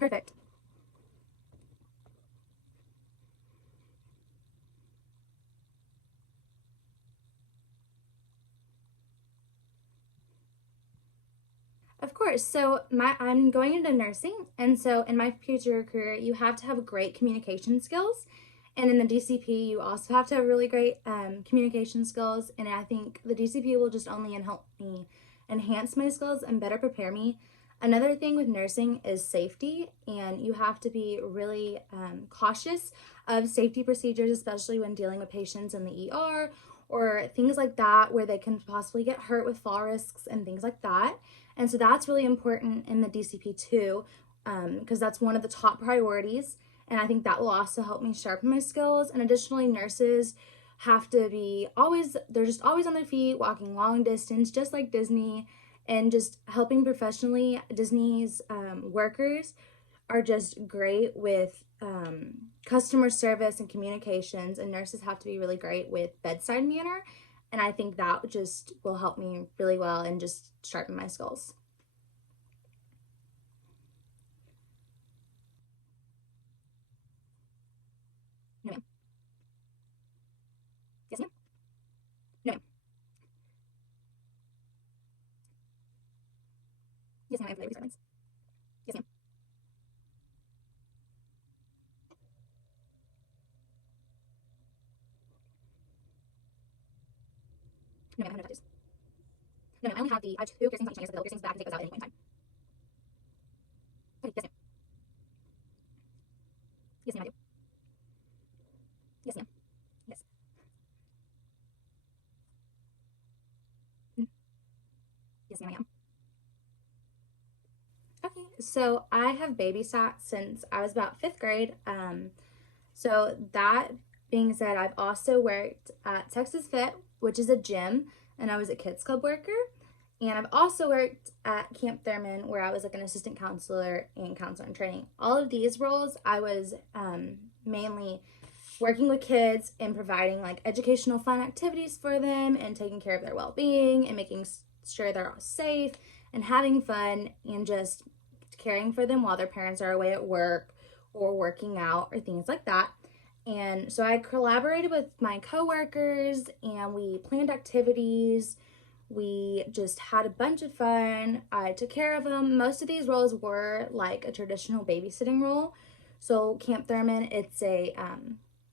perfect. Of course. So I'm going into nursing, and so in my future career, you have to have great communication skills, and in the DCP, you also have to have really great communication skills. And I think the DCP will just only help me enhance my skills and better prepare me. Another thing with nursing is safety, and you have to be really cautious of safety procedures, especially when dealing with patients in the ER or things like that, where they can possibly get hurt with fall risks and things like that. And so that's really important in the DCP too, because that's one of the top priorities. And I think that will also help me sharpen my skills. And additionally, nurses have to be always, they're just always on their feet, walking long distance, just like Disney, and just helping professionally. Disney's workers are just great with customer service and communications, and nurses have to be really great with bedside manner. And I think that just will help me really well and just sharpen my skills. No, ma'am. Yes, ma'am. No, ma'am. Yes, ma'am. I have labor requirements. Yes, ma'am. No, ma'am. I have no tattoos. No, ma'am. I have two piercings on each finger, so the piercings, but I can take those out at any point in time. Okay, yes, ma'am. Yes, ma'am. I do. Yes, ma'am. Yes. Mm. Yes, ma'am. I am. Okay, so I have babysat since I was about fifth grade. So that being said, I've also worked at Texas Fit, which is a gym, and I was a kids club worker. And I've also worked at Camp Thurman, where I was like an assistant counselor and counselor in training. All of these roles, I was mainly working with kids and providing like educational fun activities for them and taking care of their well-being and making sure they're all safe and having fun and just caring for them while their parents are away at work or working out or things like that. And so I collaborated with my coworkers and we planned activities. We just had a bunch of fun. I took care of them. Most of these roles were like a traditional babysitting role. So Camp Thurman, it's a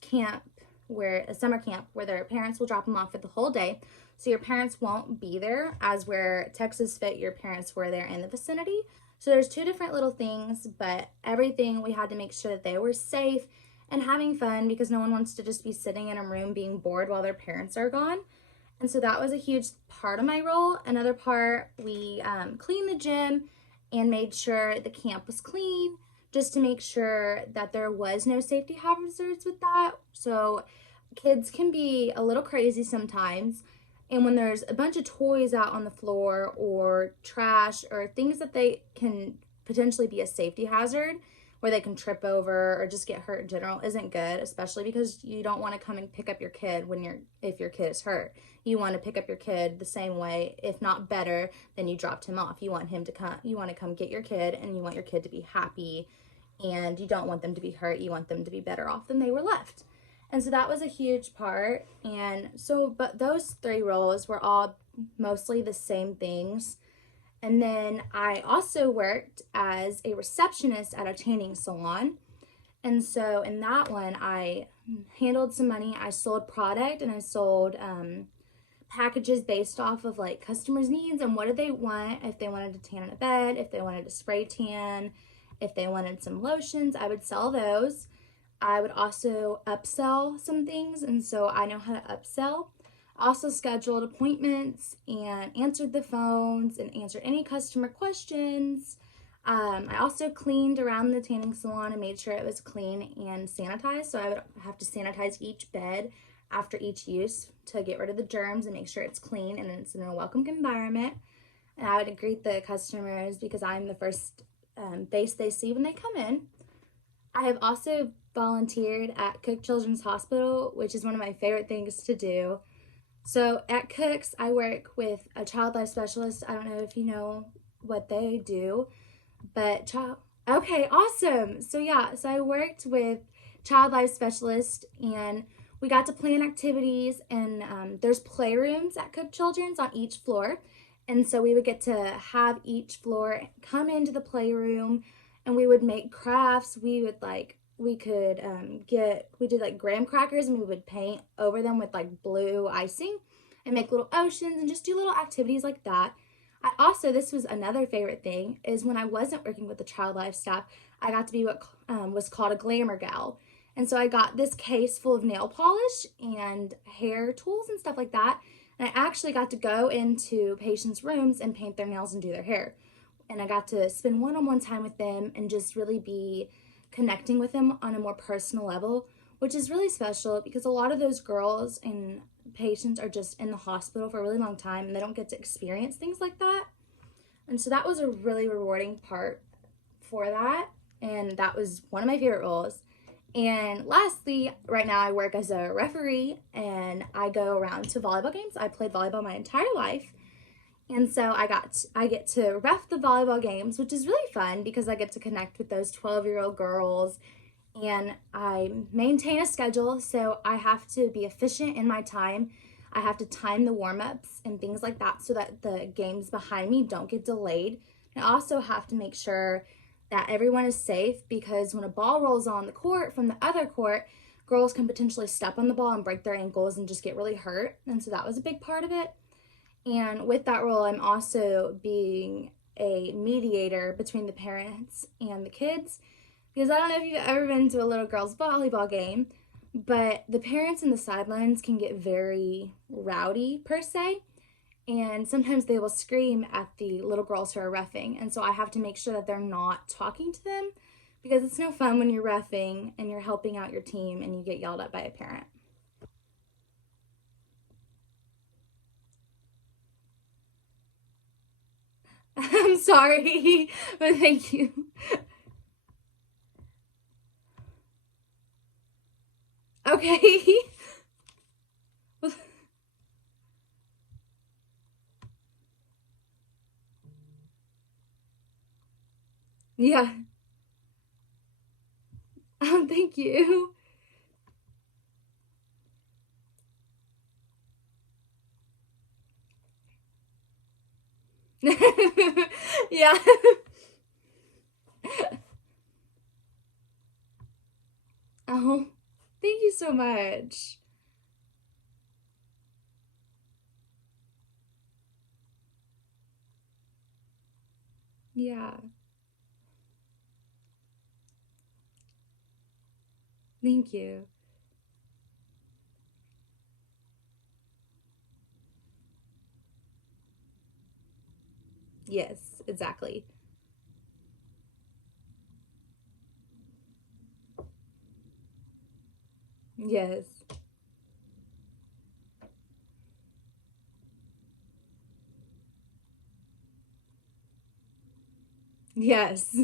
camp where a summer camp where their parents will drop them off for the whole day. So your parents won't be there, as where Texas Fit, your parents were there in the vicinity. So there's two different little things, but everything we had to make sure that they were safe and having fun, because no one wants to just be sitting in a room being bored while their parents are gone. And so that was a huge part of my role. Another part, we cleaned the gym and made sure the camp was clean, just to make sure that there was no safety hazards with that. So kids can be a little crazy sometimes. And when there's a bunch of toys out on the floor or trash or things that they can potentially be a safety hazard, where they can trip over or just get hurt in general, isn't good, especially because you don't want to come and pick up your kid if your kid is hurt. You want to pick up your kid the same way, if not better, than you dropped him off. You want to come get your kid, and you want your kid to be happy, and you don't want them to be hurt. You want them to be better off than they were left. And so that was a huge part. And so, but those three roles were all mostly the same things. And then I also worked as a receptionist at a tanning salon. And so in that one, I handled some money. I sold product, and I sold packages based off of like customers' needs and what did they want. If they wanted to tan in a bed, if they wanted to spray tan, if they wanted some lotions, I would sell those. I would also upsell some things, and so I know how to upsell. Also scheduled appointments and answered the phones and answered any customer questions. I also cleaned around the tanning salon and made sure it was clean and sanitized. So I would have to sanitize each bed after each use to get rid of the germs and make sure it's clean and it's in a welcome environment. And I would greet the customers because I'm the first face they see when they come in. I have also volunteered at Cook Children's Hospital, which is one of my favorite things to do. So at Cook's, I work with a child life specialist. I don't know if you know what they do, but Okay, awesome. So yeah, so I worked with child life specialist, and we got to plan activities, and there's playrooms at Cook Children's on each floor. And so we would get to have each floor come into the playroom, and we would make crafts. We did like graham crackers, and we would paint over them with like blue icing and make little oceans and just do little activities like that. I also, this was another favorite thing, is when I wasn't working with the child life staff, I got to be what was called a glamour gal. And so I got this case full of nail polish and hair tools and stuff like that. And I actually got to go into patients' rooms and paint their nails and do their hair. And I got to spend one on one time with them and just really be connecting with them on a more personal level, which is really special because a lot of those girls and patients are just in the hospital for a really long time and they don't get to experience things like that. And so that was a really rewarding part for that. And that was one of my favorite roles. And lastly, right now I work as a referee and I go around to volleyball games. I played volleyball my entire life. And so I get to ref the volleyball games, which is really fun because I get to connect with those 12-year-old girls, and I maintain a schedule, so I have to be efficient in my time. I have to time the warm-ups and things like that so that the games behind me don't get delayed. I also have to make sure that everyone is safe because when a ball rolls on the court from the other court, girls can potentially step on the ball and break their ankles and just get really hurt. And so that was a big part of it. And with that role, I'm also being a mediator between the parents and the kids. Because I don't know if you've ever been to a little girls' volleyball game, but the parents in the sidelines can get very rowdy, per se. And sometimes they will scream at the little girls who are reffing. And so I have to make sure that they're not talking to them because it's no fun when you're reffing and you're helping out your team and you get yelled at by a parent. I'm sorry, but thank you. Okay. Yeah. Thank you. Yeah. Oh, thank you so much. Yeah. Thank you. Yes, exactly. Yes. Yes.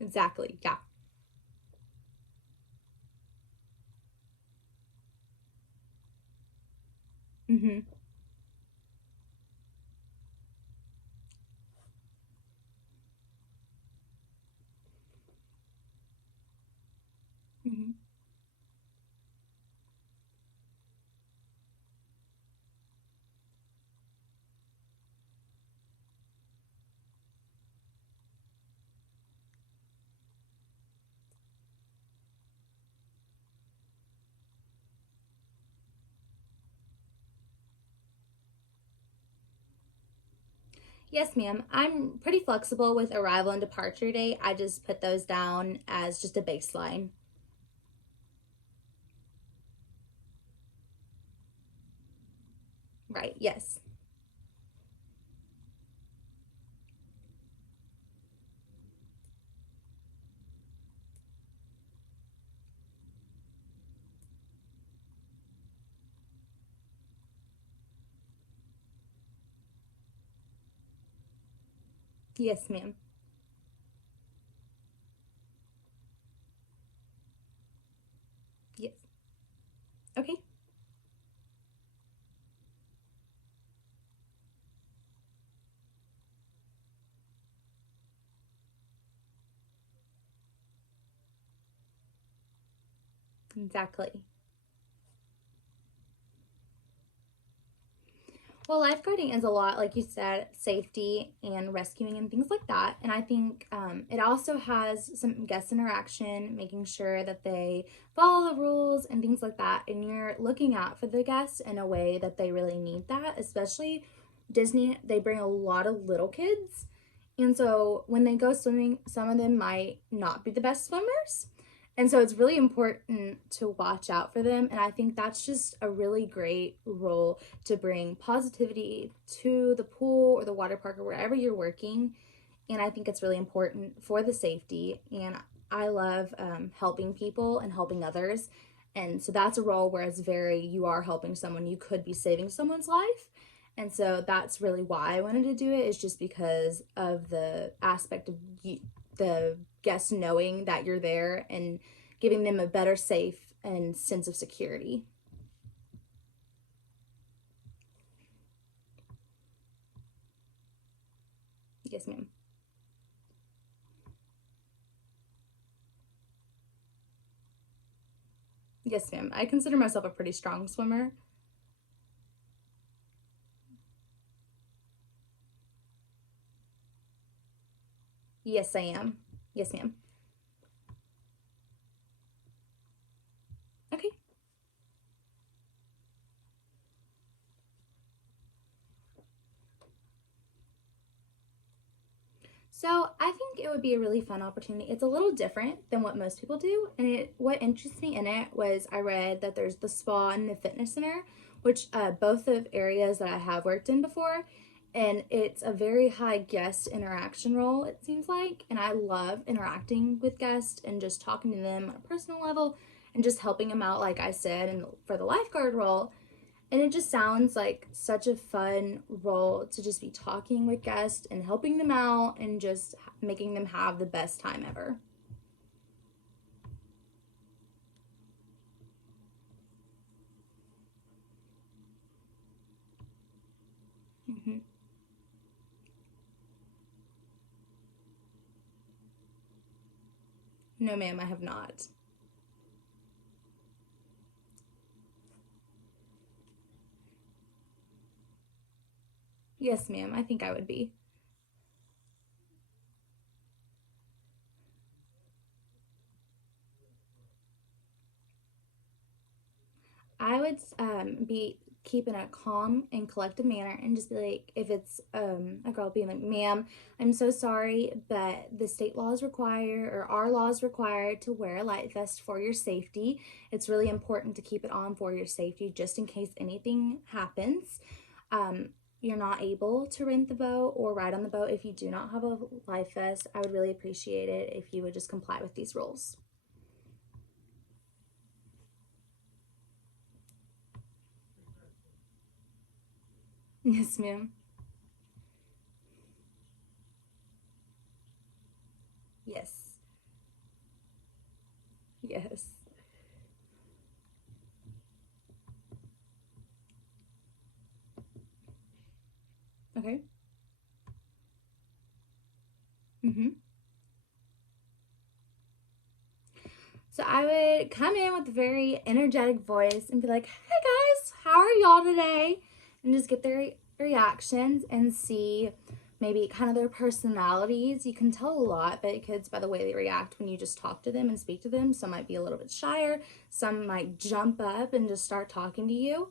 Exactly. Yeah. Mhm. Mhm. Yes, ma'am. I'm pretty flexible with arrival and departure date. I just put those down as just a baseline. Right. Yes. Yes, ma'am. Yes. Okay. Exactly. Well, lifeguarding is a lot, like you said, safety and rescuing and things like that. And I think it also has some guest interaction, making sure that they follow the rules and things like that. And you're looking out for the guests in a way that they really need that, especially Disney, they bring a lot of little kids. And so when they go swimming, some of them might not be the best swimmers. And so it's really important to watch out for them. And I think that's just a really great role to bring positivity to the pool or the water park or wherever you're working. And I think it's really important for the safety. And I love helping people and helping others. And so that's a role where it's very, you are helping someone, you could be saving someone's life. And so that's really why I wanted to do it, is just because of the aspect of the guests knowing that you're there and giving them a better safe and sense of security. Yes, ma'am. Yes, ma'am. I consider myself a pretty strong swimmer. Yes, I am. Yes, ma'am. Okay. So I think it would be a really fun opportunity. It's a little different than what most people do, and what interests me in it was I read that there's the spa and the fitness center, which both of areas that I have worked in before, and it's a very high guest interaction role, it seems like, and I love interacting with guests and just talking to them on a personal level and just helping them out, like I said, and for the lifeguard role. And it just sounds like such a fun role to just be talking with guests and helping them out and just making them have the best time ever. Hmm. No, ma'am, I have not. Yes, ma'am, I think I would be. I would be keeping a calm and collected manner and just be like, if it's a girl being like, ma'am, I'm so sorry, but the state laws require, or our laws require, to wear a life vest for your safety. It's really important to keep it on for your safety just in case anything happens. Um, you're not able to rent the boat or ride on the boat if you do not have a life vest. I would really appreciate it if you would just comply with these rules. Yes, ma'am. Yes. Yes. Okay. Mm-hmm. So I would come in with a very energetic voice and be like, hey guys, how are y'all today? And just get their reactions and see maybe kind of their personalities. You can tell a lot about kids by the way they react when you just talk to them and speak to them. Some might be a little bit shyer, some might jump up and just start talking to you.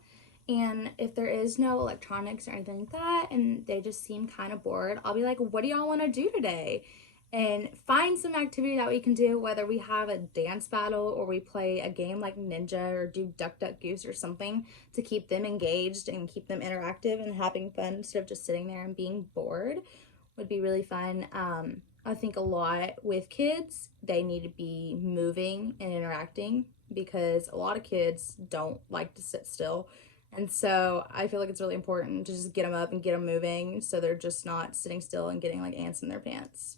And if there is no electronics or anything like that, and they just seem kind of bored, I'll be like, what do y'all want to do today? And find some activity that we can do, whether we have a dance battle or we play a game like Ninja or do Duck Duck Goose or something to keep them engaged and keep them interactive and having fun instead of just sitting there and being bored would be really fun. I think a lot with kids, they need to be moving and interacting because a lot of kids don't like to sit still. And so I feel like it's really important to just get them up and get them moving so they're just not sitting still and getting like ants in their pants.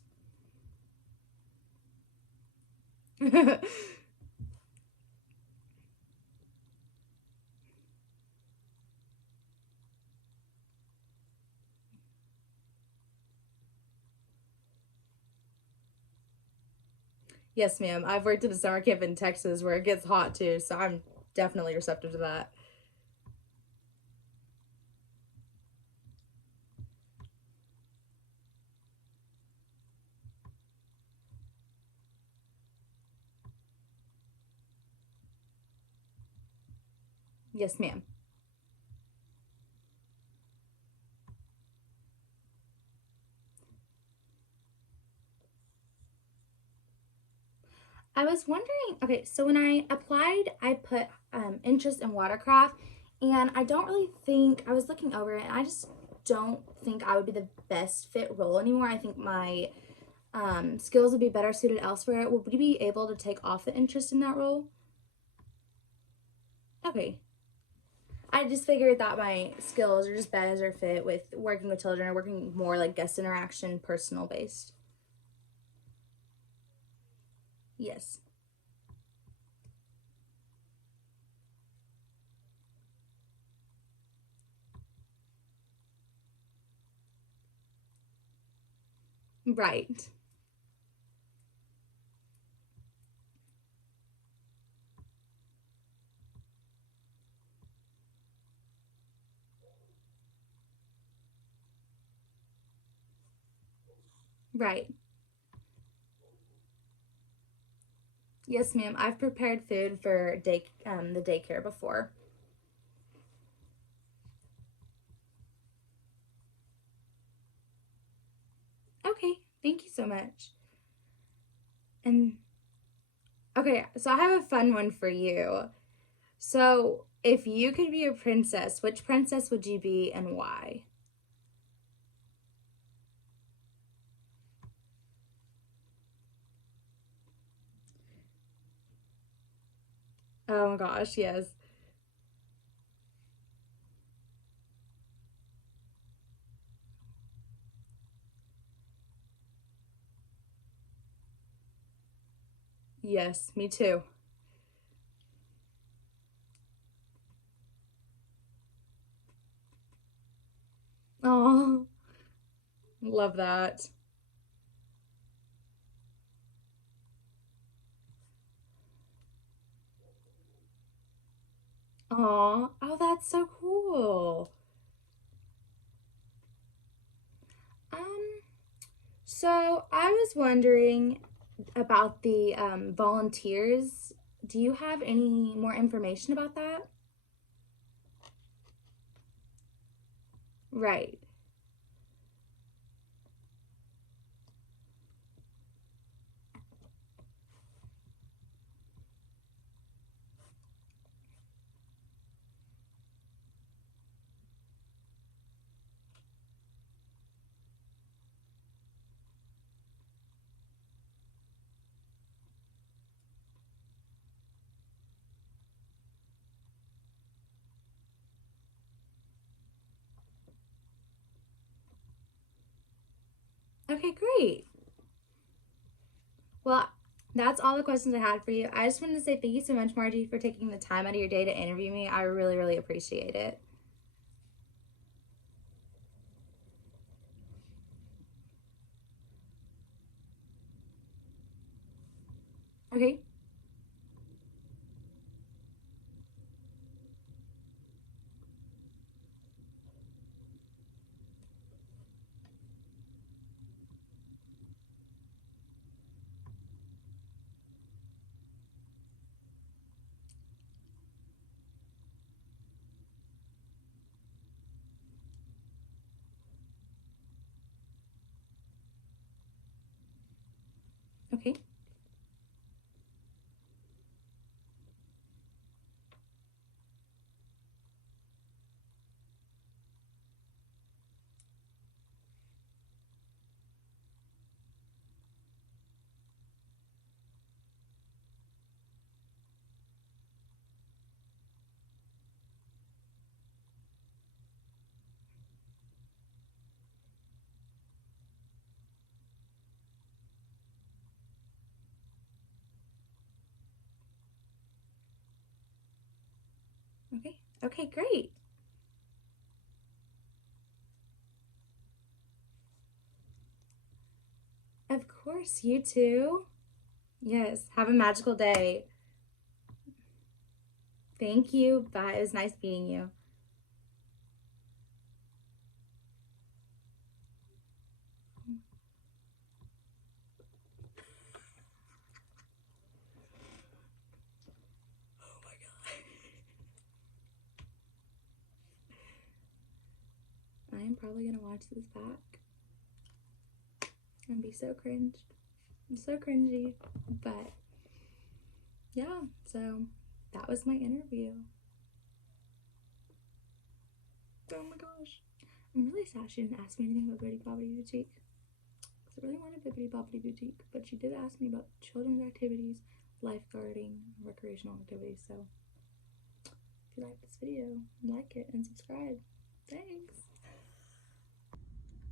Yes, ma'am. I've worked at a summer camp in Texas where it gets hot too, so I'm definitely receptive to that. Yes, ma'am. I was wondering, okay, so when I applied, I put interest in watercraft, and I don't really think, I was looking over it, and I just don't think I would be the best fit role anymore. I think my skills would be better suited elsewhere. Would you be able to take off the interest in that role? Okay. I just figured that my skills are just better fit with working with children or working more like guest interaction, personal based. Yes. Right. Right. Yes, ma'am. I've prepared food for the daycare before. Okay. Thank you so much. And okay, so I have a fun one for you. So, if you could be a princess, which princess would you be and why? Oh my gosh, yes. Yes, me too. Oh, love that. Oh, oh, that's so cool. Um, so I was wondering about the volunteers. Do you have any more information about that? Right. Okay, great. Well, that's all the questions I had for you. I just wanted to say thank you so much, Margie, for taking the time out of your day to interview me. I really, really appreciate it. Okay. Okay. Okay. Okay, great. Of course, you too. Yes. Have a magical day. Thank you. Bye. It was nice meeting you. Oh my God. I am probably going to watch this back and be so cringed. I'm so cringy. But yeah, so that was my interview. Oh my gosh. I'm really sad she didn't ask me anything about Bibbidi Bobbidi Boutique. Because I really wanted Bibbidi Bobbidi Boutique, but she did ask me about children's activities, lifeguarding, recreational activities. So if you like this video, like it and subscribe. Thanks.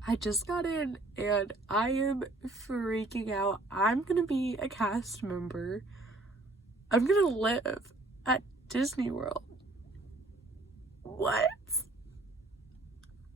I just got in and I am freaking out. I'm gonna be a cast member. I'm gonna live at Disney World. What?